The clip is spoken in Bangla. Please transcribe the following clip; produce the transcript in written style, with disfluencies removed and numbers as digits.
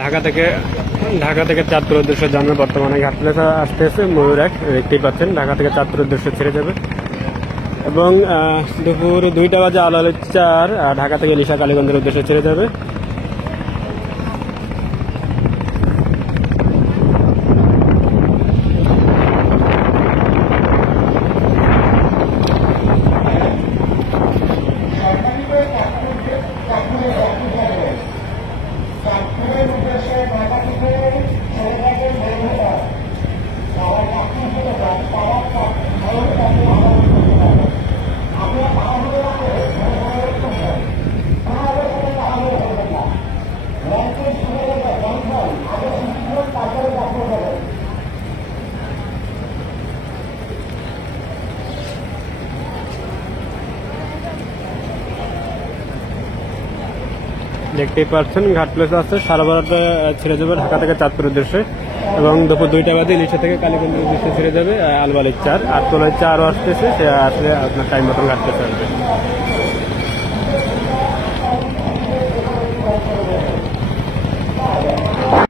ঢাকা থেকে চাঁদপুর উদ্দেশ্যে যান বর্তমানে ঘাট প্লেসে আসতেছে ময়ূর এক, দেখতেই পাচ্ছেন ঢাকা থেকে চাঁদপুর উদ্দেশ্যে ছেড়ে যাবে এবং দুপুর 2টা বাজে আল-আলী 4 ঢাকা থেকে ইলিশা কালীগঞ্জের উদ্দেশ্যে ছেড়ে যাবে। দেখতেই পাচ্ছেন ঘাট প্লেসে আছে, সারা বারোটা ছেড়ে যাবে ঢাকা থেকে চাঁদপুর উদ্দেশ্যে এবং দুপুর 2টা বাজে ইলিশা থেকে কালীগঞ্জের উদ্দেশ্যে ছেড়ে যাবে আল-আলী 4 আর তোলায় 4 আসতেছে, সে আসলে আপনার টাইম মতন ঘাট প্লেসে আসবে।